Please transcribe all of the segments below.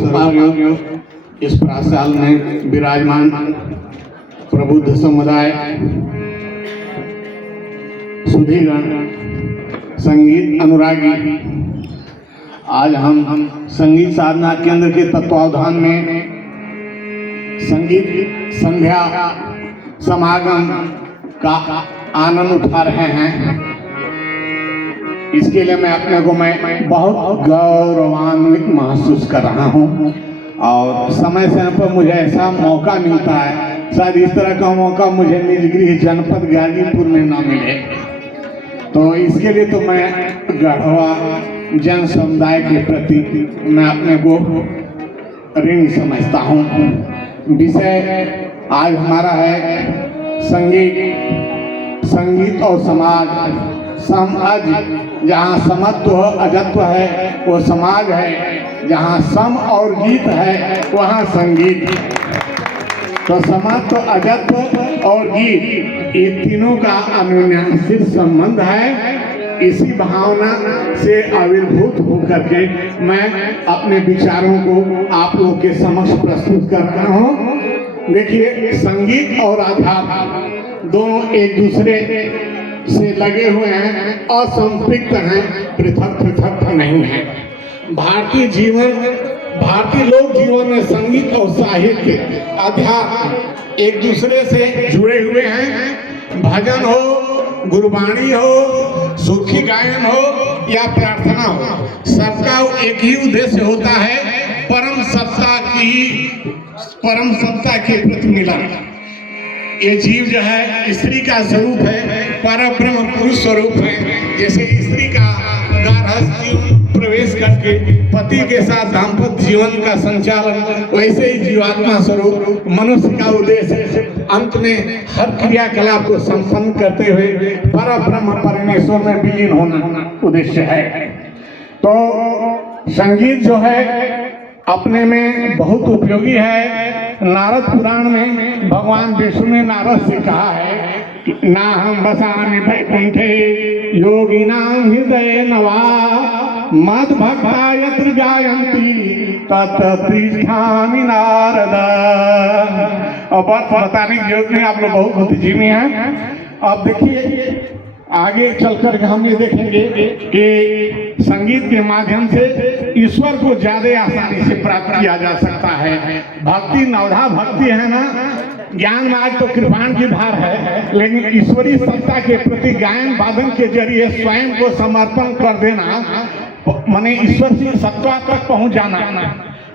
स्वरूपार्यों इस प्रासाल में विराजमान प्रबुद्ध समुदाय, सुधीगण, संगीत अनुरागी, आज हम संगीत साधना केंद्र के तत्वावधान में संगीत संध्या समागम का आनंद उठा रहे हैं। इसके लिए मैं अपने को बहुत गौरवान्वित महसूस कर रहा हूँ और समय समय पर मुझे ऐसा मौका मिलता है, शायद इस तरह का मौका मुझे निजगृह जनपद गाजीपुर में ना मिले। तो इसके लिए तो मैं गढ़वा जन समुदाय के प्रति मैं अपने को ऋणी समझता हूँ। विषय आज हमारा है संगीत और समाज। समाज जहाँ समत्व अजत्व है वो समाज है, जहाँ सम और गीत है वहाँ संगीत। तो समत्व अजत्व और गीत ये तीनों का अन्योन्याश्रित संबंध है। इसी भावना से आविर्भूत होकर के मैं अपने विचारों को आप लोग के समक्ष प्रस्तुत कर रहा हूँ। देखिए, संगीत और आध्यात्म दोनों एक दूसरे से लगे हुए हैं, असंपृक्त हैं, पृथक पृथक नहीं हैं। भारतीय लोक जीवन में संगीत और साहित्य, अध्यात्म एक दूसरे से जुड़े हुए हैं। भजन हो, गुरबाणी हो, सुखी गायन हो या प्रार्थना हो, सबका एक ही उद्देश्य होता है, परम सत्ता के प्रति मिलन। ये जीव जो है स्त्री का स्वरूप है, परब्रह्म पुरुष स्वरूप है। जैसे स्त्री का गार्हस्थ जीवन प्रवेश करके पति के साथ दाम्पत्य जीवन का संचालन, वैसे ही जीवात्मा स्वरूप मनुष्य का उद्देश्य अंत में हर क्रियाकलाप को संपन्न करते हुए परब्रह्म परमेश्वर में विलीन होना उद्देश्य है। तो संगीत जो है अपने में बहुत उपयोगी है। नारद पुराण में भगवान विष्णु ने नारद से कहा है, ना हम बसामि वैकुंठे योगिनां हृदये नवा मद भक्ता यत्र गायन्ति तत्र तिष्ठामि नारद। और बात बताने की जरूरत नहीं, आप लोग बहुत बुद्धिजीवी हैं। अब देखिए, आगे चलकर हम ये देखेंगे कि संगीत के माध्यम से ईश्वर को ज्यादा आसानी से प्राप्त किया जा सकता है। भक्ति नवधा भक्ति है ना, ज्ञान में आज तो कृपाण की धार है, लेकिन ईश्वरीय सत्ता के प्रति गायन वादन के जरिए स्वयं को समर्पण कर देना, माने ईश्वर की सत्ता तक पहुंच जाना,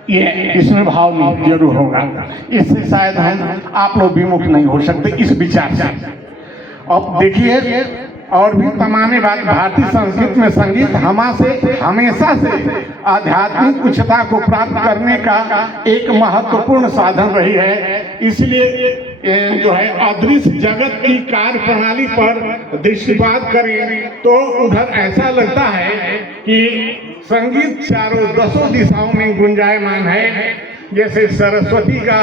ये इसमें भाव नहीं जरूर होगा। इससे शायद हम आप लोग विमुख नहीं हो सकते इस विचार से। अब देखिए, और भी तमाम बात, भारतीय संस्कृति में संगीत हमेशा से आध्यात्मिक उच्चता को प्राप्त करने का एक महत्वपूर्ण साधन रही है। इसलिए जो है अदृश्य जगत की कार्य प्रणाली पर दृष्टिपात करें तो उधर ऐसा लगता है कि संगीत चारों दसों दिशाओं में गुंजायमान है। जैसे सरस्वती का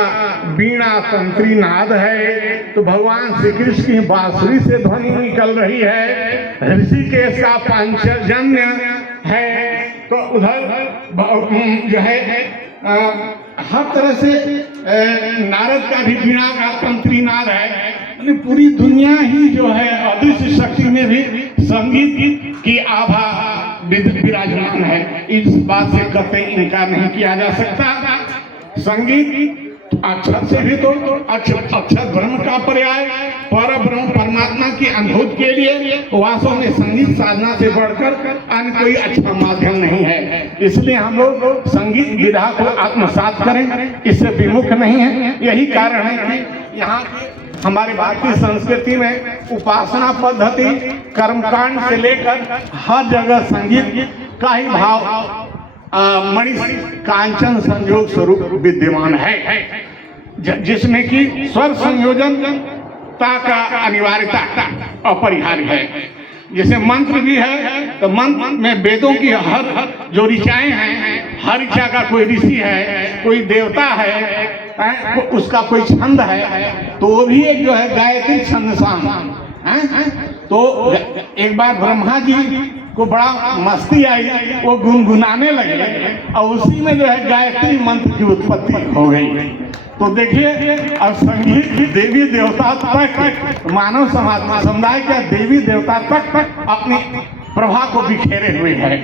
वीणा तंत्री नाद है तो भगवान श्री कृष्ण की बांसुरी से ध्वनि निकल रही है। ऋषिकेश का पांचजन्य है तो उधर जो है हर तरह से नारद का भी वीणा का तंत्री नाद है। पूरी दुनिया ही जो है अदृश्य शक्ति में भी संगीत की आभा विराजमान है। इस बात से कतई इनकार नहीं किया जा सकता। संगीत अक्षर से भी तो अक्षर ब्रह्म का पर्याय, पर ब्रह्म परमात्मा की अनुभूति के लिए वास्तव में संगीत साधना से बढ़कर अन्य कोई अच्छा माध्यम नहीं है। इसलिए हम लोग संगीत विधा को आत्मसात करें, इससे विमुख नहीं है। यही कारण है कि यहाँ हमारी भारतीय संस्कृति में उपासना पद्धति, कर्मकांड से लेकर हर जगह संगीत का ही भाव मणि कांचन संयोग स्वरूप विद्यमान है, जिसमें कि स्वर संयोजनता का अनिवार्यता अपरिहार्य है। जैसे मंत्र भी है तो मंत्र में वेदों की हर जो ऋचाएं हैं, हर ऋचा का कोई ऋषि है, कोई देवता है, उसका कोई छंद है, तो वो भी एक जो है गायत्री छंद साम। तो एक बार ब्रह्मा जी को बड़ा मस्ती आई, वो गुनगुनाने लगे और उसी में जो है गायत्री मंत्र की उत्पत्ति हो गई। तो देखिए, अब संगीत देवी देवता तक, मानव समुदाय के देवी देवता तक अपनी प्रभा को बिखेरे हुए है।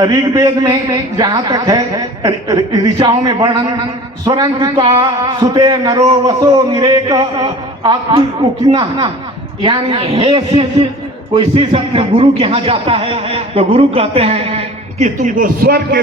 ऋग्वेद में जहाँ तक है ऋचाओं में वर्णन, स्वरंतिका सुते नरो वसो निरेक उकिना, यानी हे शिष्य, कोई शिष्य अपने गुरु के यहाँ जाता है तो गुरु कहते हैं कि तुमको स्वर के